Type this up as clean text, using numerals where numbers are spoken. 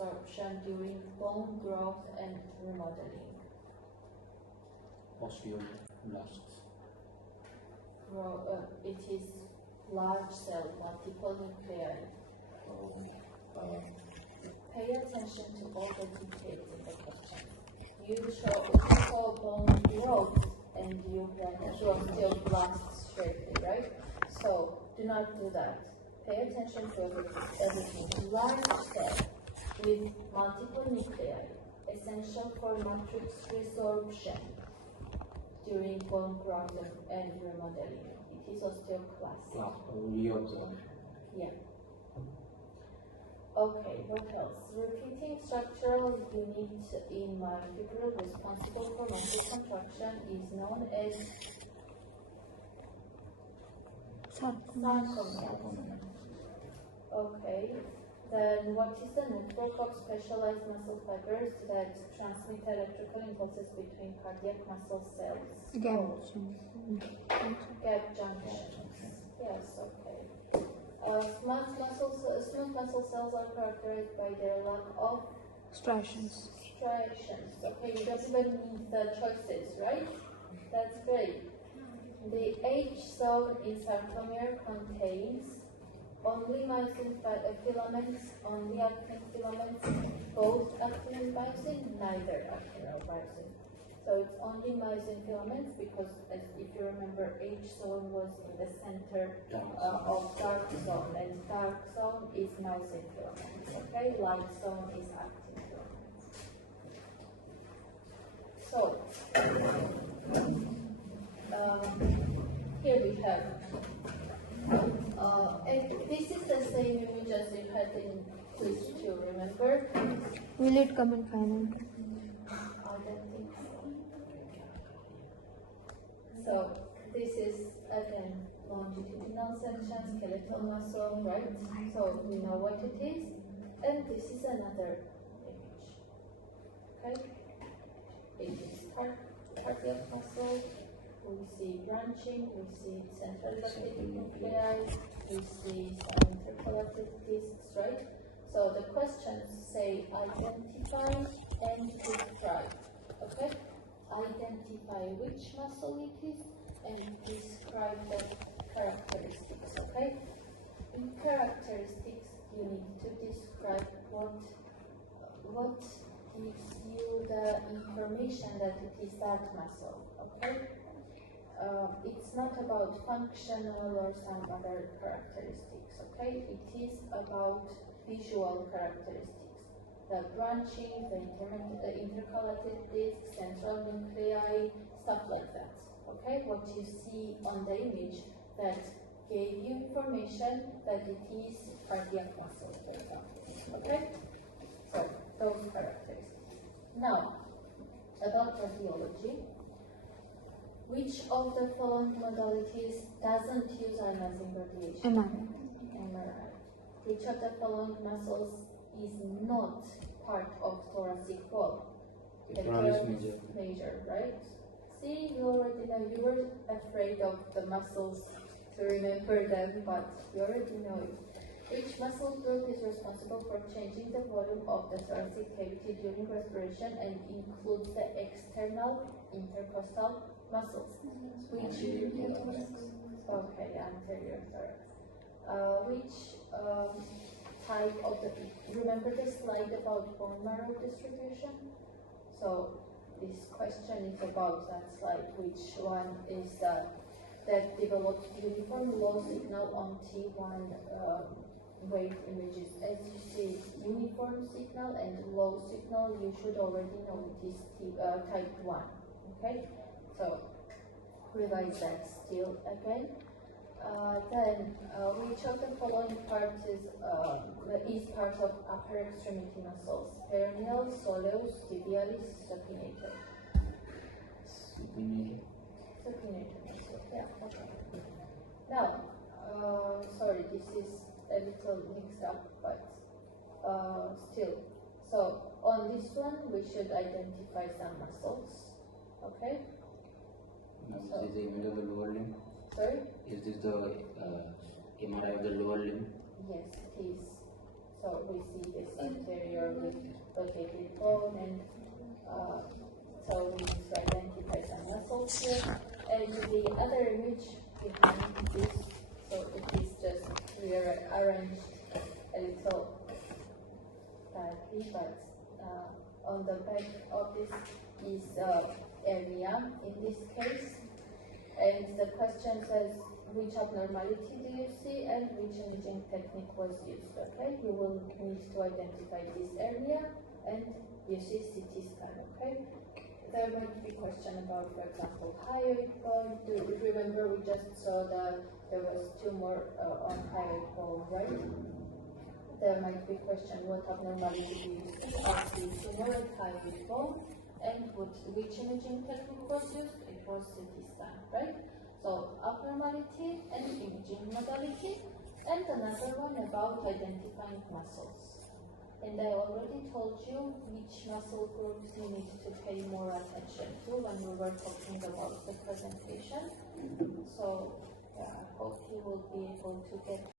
resorption during bone growth and remodeling? Osteoblasts. It is large cell, multiple nuclei. Pay attention to all the details in the question. You saw bone growth and you went to osteoblasts straightly, right? So do not do that. Pay attention to everything. Large cell with multiple nuclei, essential for matrix resorption during bone growth and remodeling. It is osteoclast. Yeah. Okay, what else? Repeating structural unit in myofibrillar responsible for muscle contraction is known as sarcomere. Okay, then what is the network of specialized muscle fibers that transmit electrical impulses between cardiac muscle cells? Gap junctions. Yes, okay. Smooth muscle cells are characterized by their lack of striations. Okay, you don't even need the choices, right? That's great. The H zone in sarcomere contains only myosin filaments, only actin filaments, both actin and myosin, neither actin or myosin. So it's only myosin filaments because, if you remember, H zone was in the center of dark zone, and dark zone is myosin filaments. Okay, light zone is actin filaments. So here we have. And this is the same image as you had in quiz 2, remember? Will it come in final? I don't think so. So this is again longitudinal section, skeletal muscle, right? So we know what it is. And this is another image. Okay? It is cardiac muscle. We see branching, we see central lactic nuclei, we see some intercalated discs, right? So the questions say identify and describe. Okay? Identify which muscle it is and describe the characteristics. Okay? In characteristics, you need to describe what gives you the information that it is that muscle. Okay? It's not about functional or some other characteristics, okay? It is about visual characteristics. The branching, the intercalated disc, central nuclei, stuff like that, okay? What you see on the image that gave you information that it is cardiac muscle, for example, okay? So, those characteristics. Now, about radiology. Which of the following modalities doesn't use ionizing radiation? MRI. Which of the following muscles is not part of thoracic wall? Pectoralis major, right? See, you already know. You were afraid of the muscles to remember them, but you already know it. Which muscle group is responsible for changing the volume of the thoracic cavity during respiration and includes the external intercostal muscles? Which anterior thorax. Which type of remember the slide about bone marrow distribution? So this question is about that slide. Which one is that develops uniform low signal on T1 wave images? As you see, uniform signal and low signal, you should already know it is type 1. Okay, so revise that still again. Then, which of the following parts is part of upper extremity muscles? Peroneal, soleus, tibialis, supinator. Supinator muscle. Yeah. Okay. Now, sorry, this is a little mixed up, but still. So on this one, we should identify some muscles. Okay. Is this the image of the lower limb? Sorry? Is this the MRI of the lower limb? Yes, it is. So we see this interior with rotated bone, and so we need to identify some muscles here. And the other image behind this, so it is just here arranged a little badly, but on the back of this is area in this case. And the question says, which abnormality do you see and which imaging technique was used? Okay, you will need to identify this area and use a CT scan. Okay, there might be question about, for example, hyoid bone. Do you remember we just saw that there was tumor on hyoid bone, right? There might be question, what abnormality do you see of the tumor at hyoid bone, and which imaging technique was used? It was CT scan, right? So abnormality and imaging modality, and another one about identifying muscles. And I already told you which muscle groups you need to pay more attention to when we were talking about the presentation. So I hope you will be able to get